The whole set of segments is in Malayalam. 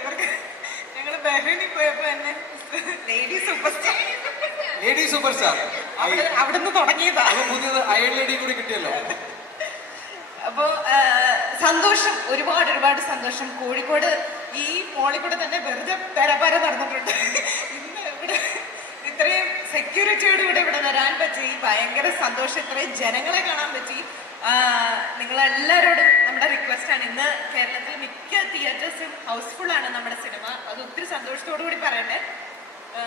ഇവർക്ക് ഞങ്ങൾ ബഹ്റിനിൽ പോയപ്പോ എന്നെ lady super star lady super star അവിടുന്ന് തുടങ്ങിയതാ. പുതിയത് അയൺ ലേഡി കൂടി കിട്ടിയല്ലോ. അപ്പോ സന്തോഷം ഒരുപാട് ഒരുപാട് സന്തോഷം. കോഴിക്കോട് ഈ മോളിൽ തന്നെ വെറുതെ പെരപര നടന്നിട്ടുണ്ട്. ഇത്രയും സെക്യൂരിറ്റിയോട് കൂടെ ഇവിടെ വരാൻ പറ്റി. ഭയങ്കര സന്തോഷം. ഇത്രയും ജനങ്ങളെ കാണാൻ പറ്റി. നിങ്ങളെല്ലാവരും റിക്വസ്റ്റ് ആണ്. ഇന്ന് കേരളത്തിൽ മിക്ക തിയേറ്റേഴ്സും ഹൗസ്ഫുൾ ആണ് നമ്മുടെ സിനിമ അത് ഒത്തിരി സന്തോഷത്തോടു കൂടി പറയട്ടെ ആ,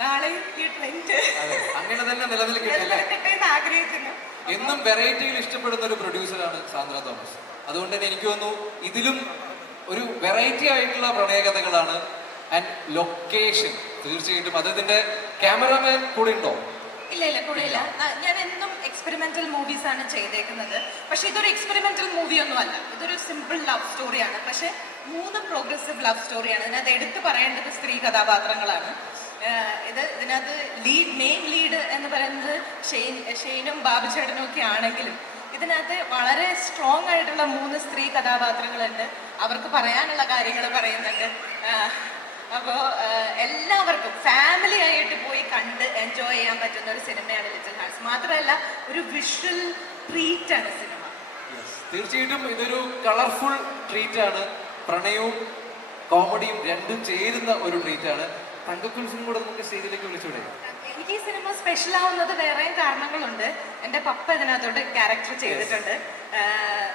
നാളെയും ഈ ട്രെൻഡ് അതെ അങ്ങനെ തന്നെ നിലനിൽക്കട്ടെ അല്ലേ എന്ന് ആഗ്രഹിക്കുന്നു. എന്നും വെറൈറ്റിയിൽ ഇഷ്ടപ്പെടുന്ന ഒരു പ്രൊഡ്യൂസറാണ് സാന്ദ്ര തോമസ്. അതുകൊണ്ട് തന്നെ എനിക്ക് തോന്നുന്നു ഇതിലും ഒരു വെറൈറ്റി ആയിട്ടുള്ള പ്രണയകഥകളാണ്. ആൻഡ് ലൊക്കേഷൻ തീർച്ചയായിട്ടും അദ്ദേഹത്തിന്റെ ക്യാമറമാൻ കൂടെ ഉണ്ടോ? ഇല്ല ഇല്ല കൊള്ളില്ല. ഞാൻ എന്നും എക്സ്പെരിമെന്റൽ മൂവീസ് ആണ് ചെയ്തേക്കുന്നത്. പക്ഷെ ഇതൊരു എക്സ്പെരിമെന്റൽ മൂവി ഒന്നും അല്ല ഇതൊരു സിമ്പിൾ ലവ് സ്റ്റോറിയാണ് പക്ഷെ മൂന്ന് പ്രോഗ്രസീവ് ലവ് സ്റ്റോറിയാണ് ഇതിനകത്ത് എടുത്തു പറയേണ്ടത് സ്ത്രീ കഥാപാത്രങ്ങളാണ്. ഇത് ഇതിനകത്ത് ലീഡ് മെയിൻ ലീഡ് എന്ന് പറയുന്നത് ഷെയ്ൻ ഷെയ്നും ബാബുചേട്ടനും ഒക്കെ ആണെങ്കിലും ഇതിനകത്ത് വളരെ സ്ട്രോങ് ആയിട്ടുള്ള മൂന്ന് സ്ത്രീ കഥാപാത്രങ്ങളുണ്ട്. അവർക്ക് പറയാനുള്ള കാര്യങ്ങൾ പറയുന്നുണ്ട്. അപ്പോൾ എല്ലാവർക്കും ഫാമിലി പറ്റുന്ന ഒരു സിനിമയാണ് ലിറ്റിൽ ഹാർട്സ് മാത്രമല്ല ഒരു വിഷ്വൽ ട്രീറ്റ് ആണ് സിനിമ. തീർച്ചയായിട്ടും ഇതൊരു കളർഫുൾ ട്രീറ്റ് ആണ്. പ്രണയവും കോമഡിയും രണ്ടും ചേരുന്ന ഒരു ട്രീറ്റ് ആണ്. തങ്കക്കുൽസും കൂടെ നമുക്ക് സ്റ്റേജിലേക്ക് വിളിച്ചൂടെ എനിക്ക് ഈ സിനിമ സ്പെഷ്യൽ ആവുന്നത് വേറെയും കാരണങ്ങളുണ്ട്. എന്റെ പപ്പ ഇതിനകത്തോട്ട് ക്യാരക്ടർ ചെയ്തിട്ടുണ്ട്.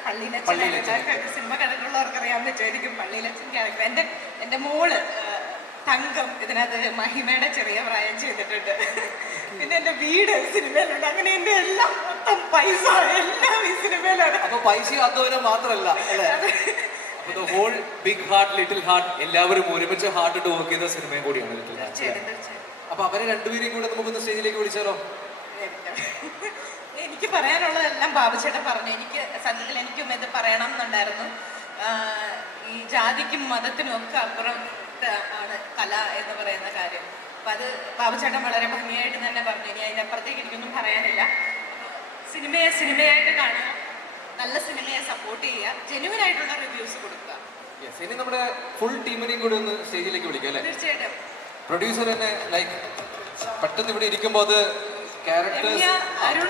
പള്ളിയിലച്ഛൻ. സിനിമ കണ്ടിട്ടുള്ളവർക്ക് അറിയാൻ പറ്റുമായിരിക്കും പള്ളിയിലച്ഛൻ ക്യാരക്ടർ എന്റെ എന്റെ മോൾ തങ്കം ഇതിനകത്ത് മഹിമയുടെ എന്റെ വീട് സിനിമയിലുണ്ട്. അങ്ങനെ എന്റെ എല്ലാം മൊത്തം പൈസ എല്ലാം ഈ സിനിമയിലാണ്. അപ്പൊ പൈസ അധ്വാനം മാത്രല്ല അല്ലേ? Whole big heart little heart എല്ലാവരും ഒരുമിച്ച് ഹാർട്ട് ഇട്ട് വർക്ക് ചെയ്ത സിനിമയും കൂടിയാണ് ലിറ്റിൽ ഹാർട്ട് അപ്പൊ അവരെ രണ്ടുപേരെയും കൂടെ നമുക്കൊന്ന് സ്റ്റേജിലേക്ക് വിളിച്ചാലോ? എനിക്ക് പറയാനുള്ളതെല്ലാം ബാബുചേട്ടൻ പറഞ്ഞു. എനിക്ക് സത്യത്തിൽ എനിക്കും ഇത് പറയണം എന്നുണ്ടായിരുന്നു. ഈ ജാതിക്കും മതത്തിനും ഒക്കെ അപ്പുറം ആണ് കല എന്ന് പറയുന്ന കാര്യം. അപ്പൊ അത് ബാബുചേട്ടൻ വളരെ ഭംഗിയായിട്ട് തന്നെ പറഞ്ഞു ഇനി അതിന്റെ അപ്പുറത്തേക്ക് എനിക്കൊന്നും പറയാനില്ല സിനിമയെ സിനിമയായിട്ട് കാണുക നല്ല സിനിമയെ സപ്പോർട്ട് ചെയ്യുക ജെന്യൂൻ ആയിട്ടുള്ള റിവ്യൂസ് കൊടുക്കുക ഇനി നമ്മുടെ ഫുൾ ടീമിനെയും കൂടി ഒന്ന് സ്റ്റേജിലേക്ക് വിളിക്കാം അല്ലേ തീർച്ചയായിട്ടും പ്രൊഡ്യൂസർ തന്നെ ലൈക്ക് പെട്ടെന്ന് ഇവിടെ ഇരിക്കുമ്പോൾ അത് ക്യാരക്ടേഴ്സ് അരുൺ